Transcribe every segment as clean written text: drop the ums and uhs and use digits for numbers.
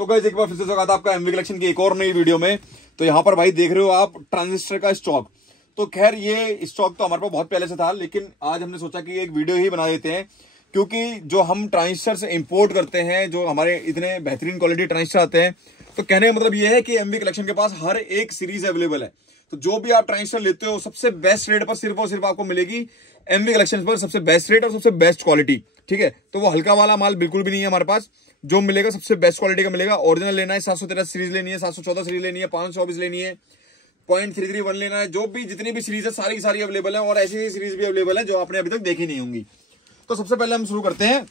तो गाइस एक बार फिर से स्वागत है आपका एमवी कलेक्शन की एक और नई वीडियो में। तो यहाँ पर भाई देख रहे हो आप ट्रांजिस्टर का स्टॉक। तो खैर ये स्टॉक तो हमारे पास बहुत पहले से था, लेकिन आज हमने सोचा कि एक वीडियो ही बना देते हैं, क्योंकि जो हम ट्रांजिस्टर से इंपोर्ट करते हैं, जो हमारे इतने बेहतरीन क्वालिटी ट्रांजिस्टर आते हैं, तो कहने का मतलब ये है कि एमवी कलेक्शन के पास हर एक सीरीज अवेलेबल है। तो जो भी आप ट्रांजिस्टर लेते हो सबसे बेस्ट रेट पर सिर्फ और सिर्फ आपको मिलेगी एमवी कलेक्शन पर, सबसे बेस्ट रेट और सबसे बेस्ट क्वालिटी। ठीक है, तो वो हल्का वाला माल बिल्कुल भी नहीं है हमारे पास। जो मिलेगा सबसे बेस्ट क्वालिटी का मिलेगा। ओरिजिनल लेना है, 713 सीरीज लेनी है, 714 सीरीज लेनी है, 524 लेनी है, 0.331 लेना है, जो भी जितनी भी सीरीज है सारी की सारी अवेलेबल है। और ऐसी ही सीरीज भी अवेलेबल है जो आपने अभी तक देखी नहीं होंगी। तो सबसे पहले हम शुरू करते हैं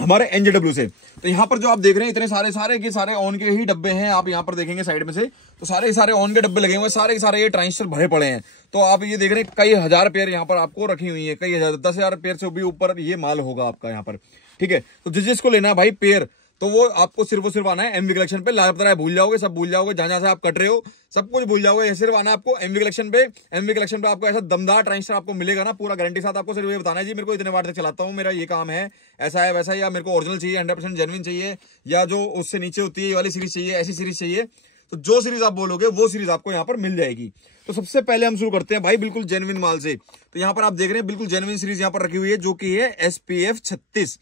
हमारे एनजेडब्ल्यू से। तो यहाँ पर जो आप देख रहे हैं इतने सारे के सारे ऑन के ही डब्बे हैं। आप यहाँ पर देखेंगे साइड में से, तो सारे ऑन के डब्बे लगे हुए, सारे के सारे ये ट्रांजिस्टर भरे पड़े हैं। तो आप ये देख रहे हैं कई हजार पेयर यहाँ पर आपको रखी हुई है, कई हजार, 10,000 पेयर से भी ऊपर ये माल होगा आपका यहाँ पर। ठीक है, तो जिसको लेना है भाई पेयर, तो वो आपको सिर्फ और सिर्फ आना है एमवी कलेक्शन पे। लापता भूल जाओगे, सब भूल जाओगे, जहां से आप कट रहे हो सब कुछ भूल जाओगे। सिर्फ आना आपको एमवी कलेक्शन पे। एमवी कलेक्शन पे आपको ऐसा दमदार ट्रांजिस्टर आपको मिलेगा ना, पूरा गारंटी साथ। आपको सिर्फ ये बताना है जी मेरे को इतने वाट तक चलाता हूँ, मेरा ये काम है, ऐसा है वैसा है, या मेरे को ओरिजिनल चाहिए, 100% जेन्युइन चाहिए, या जो उससे नीचे होती है ये वाली सीरीज चाहिए, ऐसी सीरीज चाहिए। तो जो सीरीज आप बोलोगे वो सीरीज आपको यहाँ पर मिल जाएगी। तो सबसे पहले हम शुरू करते हैं भाई बिल्कुल जेन्युइन माल से। तो यहाँ पर आप देख रहे हैं बिल्कुल जेन्युइन सीरीज यहाँ पर रखी हुई है, जो कि है SPF 36।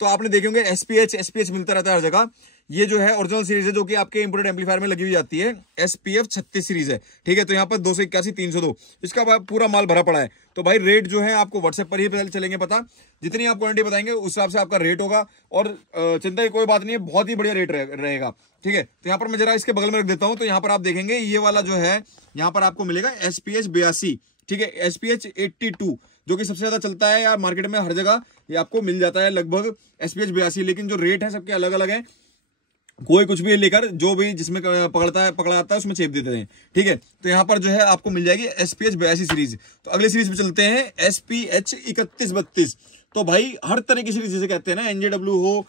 तो आपने देखे होंगे SPH मिलता रहता है हर जगह। ये जो है ओरिजिनल सीरीज है, जो कि आपके इंपोर्टेड एम्पलीफायर में लगी हुई जाती है। SPF 36 सीरीज है। ठीक है, तो यहाँ पर 281 302 इसका पूरा माल भरा पड़ा है। तो भाई रेट जो है आपको व्हाट्सएप पर ही चलेंगे पता। जितनी आप क्वांटिटी बताएंगे उस हिसाब से आपका रेट होगा। और चिंता की कोई बात नहीं है, बहुत ही बढ़िया रेट रहेगा। ठीक है, तो यहाँ पर मैं जरा इसके बगल में रख देता हूँ। तो यहाँ पर आप देखेंगे ये वाला जो है यहाँ पर आपको मिलेगा SPH 82। ठीक है, SPH 82 जो कि सबसे ज्यादा चलता है यार मार्केट में, हर जगह ये आपको मिल जाता है लगभग SPH 82। लेकिन जो रेट है सबके अलग अलग है, कोई कुछ भी लेकर जो भी जिसमें पकड़ा आता है उसमें चेप देते हैं। ठीक है, तो यहाँ पर जो है आपको मिल जाएगी SPH 82 सीरीज। तो अगली सीरीज पे चलते हैं SPH 31 32। तो भाई हर तरह की सीरीज जिसे कहते हैं ना, एनजेडब्ल्यू हो,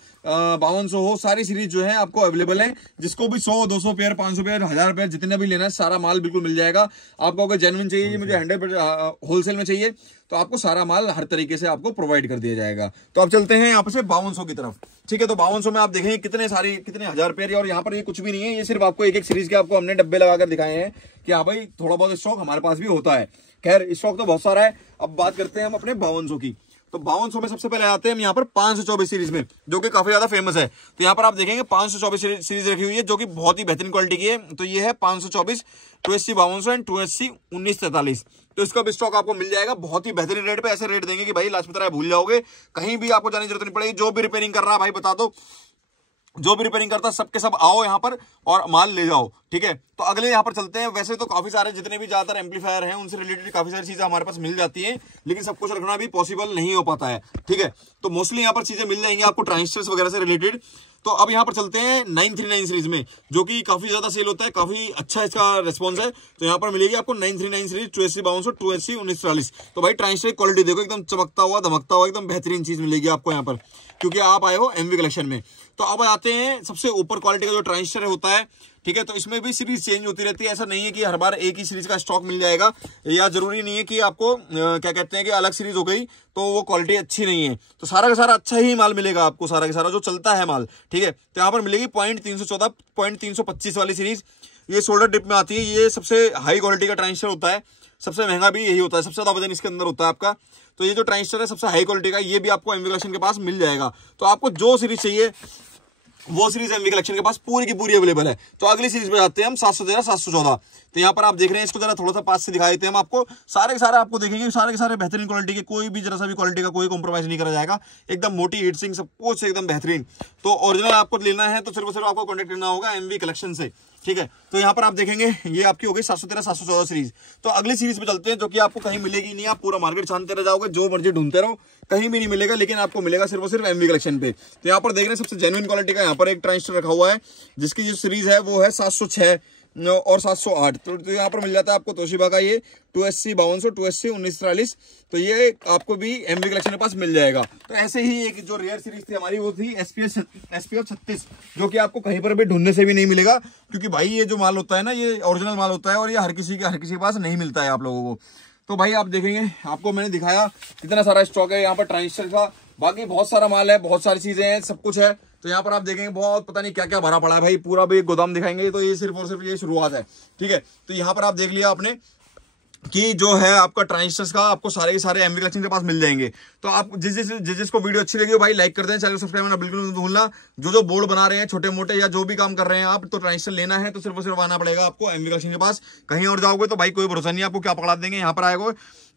5200 हो, सारी सीरीज जो है आपको अवेलेबल है। जिसको भी 100 200 पेयर, 500 पेयर, 1000 पेयर जितना भी लेना है सारा माल बिल्कुल मिल जाएगा आपको। अगर जेन्युइन चाहिए, मुझे 100% होलसेल में चाहिए, तो आपको सारा माल हर तरीके से आपको प्रोवाइड कर दिया जाएगा। तो आप चलते हैं यहाँ पर से 5200 की तरफ। ठीक है, तो 5200 में आप देखेंगे कितने हजार पेयर। और यहाँ पर ये कुछ भी नहीं है, ये सिर्फ आपको एक सीरीज के आपको हमने डब्बे लगाकर दिखाए हैं कि हाँ भाई थोड़ा बहुत स्टॉक हमारे पास भी होता है। खैर स्टॉक तो बहुत सारा है। अब बात करते हैं हम अपने 5200 की। तो 5200 में सबसे पहले आते हैं हम यहाँ पर 524 सीरीज में, जो कि काफी ज्यादा फेमस है। तो यहाँ पर आप देखेंगे 524 सीरीज रखी हुई है, जो कि बहुत ही बेहतरीन क्वालिटी की है। तो ये है 524 280 5200 एंड 280 1943। तो इसका भी स्टॉक आपको मिल जाएगा बहुत ही बेहतरीन रेट पे। ऐसे रेट देंगे कि भाई लाजपत राय भूल जाओगे, कहीं भी आपको जाने की जरूरत नहीं पड़ेगी। जो भी रिपेयरिंग कर रहा है भाई बता दो, जो भी रिपेयरिंग करता है सबके सब आओ यहाँ पर और माल ले जाओ। ठीक है, तो अगले यहाँ पर चलते हैं। वैसे तो काफी सारे जितने भी ज्यादातर एम्पलीफायर हैं उनसे रिलेटेड काफी सारी चीजें हमारे पास मिल जाती हैं, लेकिन सब कुछ रखना भी पॉसिबल नहीं हो पाता है। ठीक है, तो मोस्टली यहाँ पर चीजें मिल जाएंगी आपको ट्रांजिस्टर्स वगैरह से रिलेटेड। तो अब यहाँ पर चलते हैं 939 सीरीज में, जो कि काफी ज्यादा सेल होता है, काफी अच्छा इसका रिस्पॉन्स है। तो यहाँ पर मिलेगी आपको 939 सीरीज 280 5200 280 1943। तो भाई ट्रांजिस्टर की क्वालिटी देखो, एकदम चमकता हुआ धमकता हुआ एकदम बेहतरीन चीज मिलेगी आपको यहाँ पर, क्योंकि आप आए हो एमवी कलेक्शन में। तो अब आते हैं सबसे ऊपर क्वालिटी का जो ट्रांजिस्टर होता है। ठीक है, तो इसमें भी सीरीज चेंज होती रहती है। ऐसा नहीं है कि हर बार एक ही सीरीज का स्टॉक मिल जाएगा, या जरूरी नहीं है कि आपको क्या कहते हैं कि अलग सीरीज हो गई तो वो क्वालिटी अच्छी नहीं है। तो सारा का सारा अच्छा ही माल मिलेगा आपको, सारा का सारा जो चलता है माल। ठीक है, तो यहाँ पर मिलेगी 0.314 0.325 वाली सीरीज। ये शोल्डर डिप में आती है। ये सबसे हाई क्वालिटी का ट्रांजिस्टर होता है, सबसे महंगा भी यही होता है, सबसे ज्यादा वजन इसके अंदर होता है आपका। तो ये जो ट्रांजिस्टर है सबसे हाई क्वालिटी का, ये भी आपको एमवी कलेक्शन के पास मिल जाएगा। तो आपको जो सीरीज चाहिए वो सीरीज एमवी कलेक्शन के पास पूरी की पूरी अवेलेबल है। तो अगली सीरीज पे जाते हैं हम 713 714। तो यहाँ पर आप देख रहे हैं, इसको जरा थोड़ा सा पास से दिखा देते हैं हम आपको। सारे के सारे आपको देखेंगे, सारे के सारे बेहतरीन क्वालिटी के, कोई भी जरा सा भी क्वालिटी का कोई कॉम्प्रोमाइज नहीं करा जाएगा। एकदम मोटी हीट सिंक, सब कुछ एकदम बेहतरीन। तो ओरिजिनल आपको लेना है तो सिर्फ आपको कॉन्टेक्ट करना होगा एमवी कलेक्शन से। ठीक है, तो यहाँ पर आप देखेंगे ये आपकी हो गई 713 714 सीरीज। तो अगली सीरीज पे चलते हैं, जो कि आपको कहीं मिलेगी नहीं। आप पूरा मार्केट छानते रह जाओगे, जो मर्जी ढूंढते रहो, कहीं भी नहीं मिलेगा, लेकिन आपको मिलेगा सिर्फ और सिर्फ एमवी कलेक्शन पे। तो यहाँ पर देख रहे हैं सबसे जेन्युइन क्वालिटी का यहाँ पर एक ट्रांजिस्टर रखा हुआ है, जिसकी जो सीरीज है वो है 706 और 708। तो यहाँ पर मिल जाता है आपको तोशिबा का ये 280 5200 280 1943। तो ये आपको भी एमवी कलेक्शन के पास मिल जाएगा। तो ऐसे ही एक जो रेयर सीरीज थी हमारी वो थी SPF 36, जो कि आपको कहीं पर भी ढूंढने से भी नहीं मिलेगा, क्योंकि भाई ये जो माल होता है ना ये ओरिजिनल माल होता है, और ये हर किसी के पास नहीं मिलता है आप लोगों को। तो भाई आप देखेंगे, आपको मैंने दिखाया कितना सारा स्टॉक है यहाँ पर ट्रांजिस्टर का। बाकी बहुत सारा माल है, बहुत सारी चीजें हैं, सब कुछ है। तो यहाँ पर आप देखेंगे बहुत पता नहीं क्या क्या भरा पड़ा है भाई, पूरा भी गोदाम दिखाएंगे। तो ये सिर्फ और सिर्फ ये शुरुआत है, ठीक है। तो यहाँ पर आप देख लिया आपने कि जो है आपका ट्रांजिस्टर्स का आपको सारे के सारे एमवी कलेक्शन के पास मिल जाएंगे। तो आप जिसको वीडियो अच्छी लगी हो भाई लाइक कर दें, चैनल को सब्सक्राइब करना बिल्कुल मत भूलना। जो बोर्ड बना रहे हैं छोटे मोटे या जो भी काम कर रहे हैं आप, तो ट्रांजिस्टर लेना है तो सिर्फ और सिर्फ आना पड़ेगा आपको एमवी कलेक्शन के पास। कहीं और जाओगे तो भाई कोई भरोसा नहीं, आपको क्या पकड़ा देंगे। यहाँ पर आएगा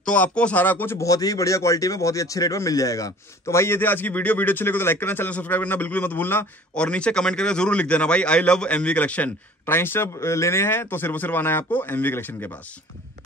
तो आपको सारा कुछ बहुत ही बढ़िया क्वालिटी में बहुत ही अच्छे रेट में मिल जाएगा। तो भाई ये थी आज की वीडियो अच्छी लगी तो लाइक करना, चैनल सब्सक्राइब करना बिल्कुल मत भूलना। और नीचे कमेंट करके जरूर लिख देना भाई I love MV collection. Transistor लेने हैं तो सिर्फ आना है आपको एमवी कलेक्शन के पास।